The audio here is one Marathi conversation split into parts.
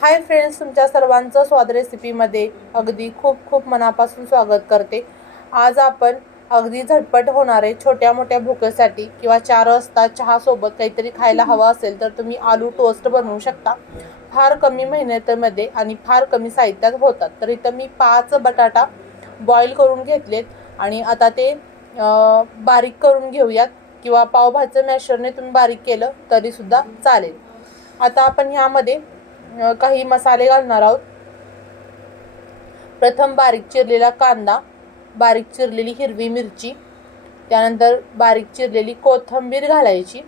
हाय फ्रेंड्स, तुमच्या सर्वांचं स्वाद रेसिपीमध्ये अगदी खूप खूप मनापासून स्वागत करते। आज आपण अगदी झटपट होणारे छोट्या मोठ्या भुकेसाठी किंवा 4 वाजता चहा सोबत काहीतरी खायला हवं असेल तर तुम्ही आलू टोस्ट बनवू शकता। फार कमी मेहनतीमध्ये आणि फार कमी साहित्यात होतात। तर इथं मी 5 बटाटा बॉईल करून घेतलेत आणि आता ते बारीक करून घेऊयात किंवा पावभाजीच्या मॅशरने तुम्ही बारीक केलं तरी सुद्धा चालेल। आता आपण ह्यामध्ये काही मसाले घालणार आहोत। प्रथम बारीक चिरलेला कांदा, बारीक चिरलेली हिरवी मिरची, त्यानंतर बारीक चिरलेली कोथिंबीर घालायची।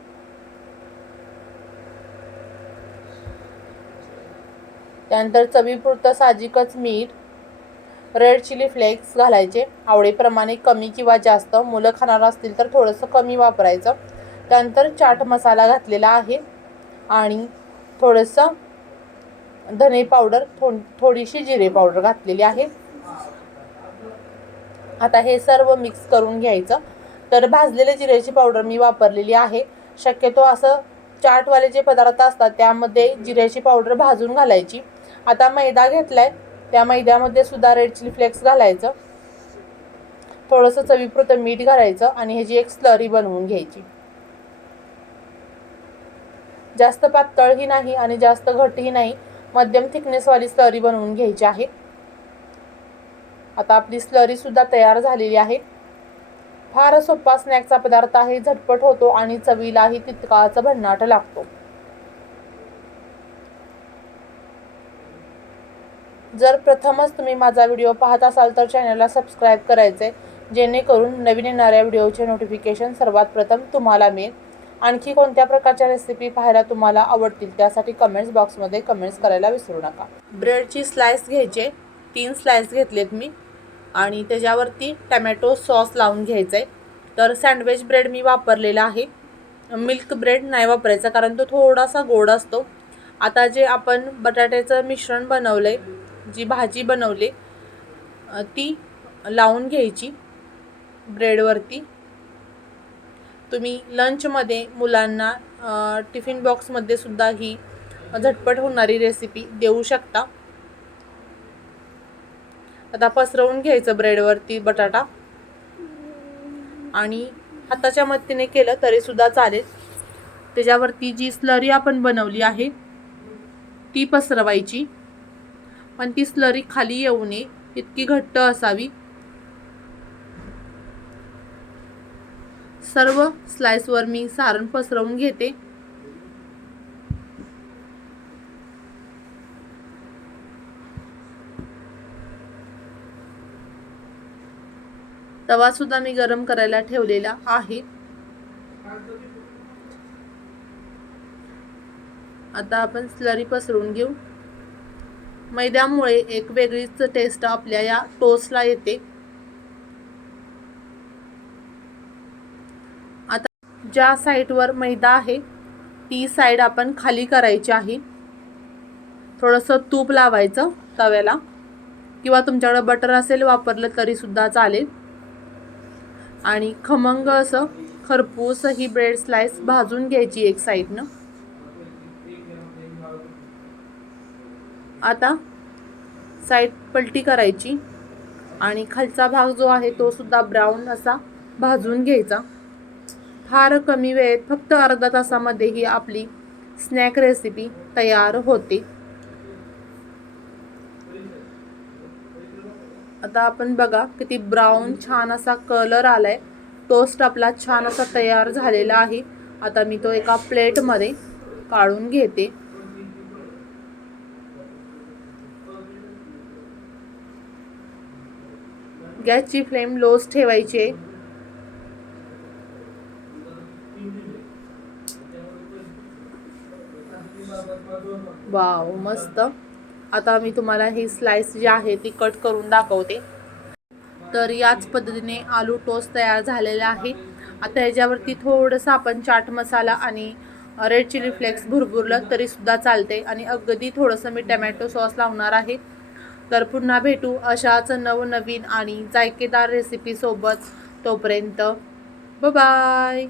त्यानंतर चवीपुरतं साजिकच मीठ, रेड चिली फ्लेक्स घालायचे आवडीप्रमाणे, कमी किंवा जास्त, मुलं खाणार असतील तर थोडंसं कमी वापरायचं। त्यानंतर चाट मसाला घातलेला आहे आणि थोडंसं धने पावडर, थोडीशी जिरे पावडर घातलेली आहे। आता हे सर्व मिक्स करून घ्यायचं। तर भाजलेले जिऱ्याची पावडर मी वापरलेली आहे। शक्यतो असं चाटवाले जे पदार्थ असतात त्यामध्ये जिऱ्याची पावडर भाजून घालायची। आता मैदा घेतलाय, त्या मैद्यामध्ये सुद्धा रेड चिली फ्लेक्स घालायचं, थोडंसं चवीपुरतं मीठ घालायचं आणि ह्याची एक स्लरी बनवून घ्यायची। जास्त पातळही नाही आणि जास्त घट्टही नाही, मध्यम थिकनेसवाली स्लरी बनवून घ्यायची आहे। आता आपली स्लरी सुद्धा तयार झालेली आहे। फार सोपा स्नॅकचा पदार्थ आहे, झटपट होतो आणि चवीलाही तितकाच भन्नाट लागतो। जर प्रथमच तुम्ही माझा व्हिडिओ पाहत असाल तर चॅनलला सबस्क्राईब करायचे, जेणेकरून नवीन येणाऱ्या व्हिडिओचे नोटिफिकेशन सर्वात प्रथम तुम्हाला मिळेल। आणखी कोणत्या प्रकारच्या रेसिपी पाहायला तुम्हाला आवडतील त्यासाठी कमेंट्स बॉक्समध्ये कमेंट्स करायला विसरू नका। ब्रेडची स्लाइस घ्यायचे, 3 स्लाइस घेतलेत मी आणि त्याच्यावरती टमॅटो सॉस लावून घ्यायचा आहे। तर सँडविच ब्रेड मी वापरलेला आहे, मिल्क ब्रेड नाही वापरायचा कारण तो थोडासा गोड असतो। आता जे आपण बटाट्याचं मिश्रण बनवलंय, जी भाजी बनवली ती लावून घ्यायची ब्रेडवरती। तुम्ही लंचमध्ये मुलांना टिफिन बॉक्समध्ये सुद्धा ही झटपट होणारी रेसिपी देऊ शकता। आता पसरवून घ्यायचं ब्रेडवरती बटाटा आणि हाताच्या मदतीने केलं तरी सुद्धा चालेल। त्याच्यावरती जी स्लरी आपण बनवली आहे ती पसरवायची, पण ती स्लरी खाली येऊ नये इतकी घट्ट असावी। सर्व स्लाइसवर मी सारण पसरवून घेते। तवा सुद्धा मी गरम करायला ठेवलेला आहे। आता आपण स्लरी पसरवून घेऊ। मैद्यामुळे एक वेगळीच टेस्ट आपल्या या टोस्टला येते। आता ज्या साईडवर मैदा आहे ती साईड आपण खाली करायची आहे। थोडंसं तूप लावायचं तव्याला किंवा तुमच्याकडे बटर असेल वापरलं तरी सुद्धा चालेल आणि खमंग असं खरपूस ही ब्रेड स्लाइस भाजून घ्यायची एक साईडनं। आता साईड पलटी करायची आणि खालचा भाग जो आहे तो सुद्धा ब्राऊन असा भाजून घ्यायचा। फार कमी वेळेत, फक्त अर्धा तासामध्ये ही आपली स्नॅक रेसिपी तयार होते। आता आपण बघा किती ब्राऊन छान असा कलर आलाय, टोस्ट आपला छान असा तयार झालेला आहे। आता मी तो एका प्लेटमध्ये काढून घेते। गॅसची फ्लेम लोच ठेवायची। वाव, मस्त। आता मी तुम्हाला ही स्लाइस जी आहे ती कट करून दाखवते। तर याच पद्धतीने आलू टोस्ट तयार झालेला आहे। आता याच्यावरती थोडंसं आपण चाट मसाला आणि रेड चिली फ्लेक्स भुरभुरलं तरी सुद्धा चालते आणि अगदी थोडंसं मी टमॅटो सॉस लावणार आहे। तर पुन्हा भेटू अशाच नवनवीन आणि जायकेदार रेसिपी सोबत। तोपर्यंत बाय बाय।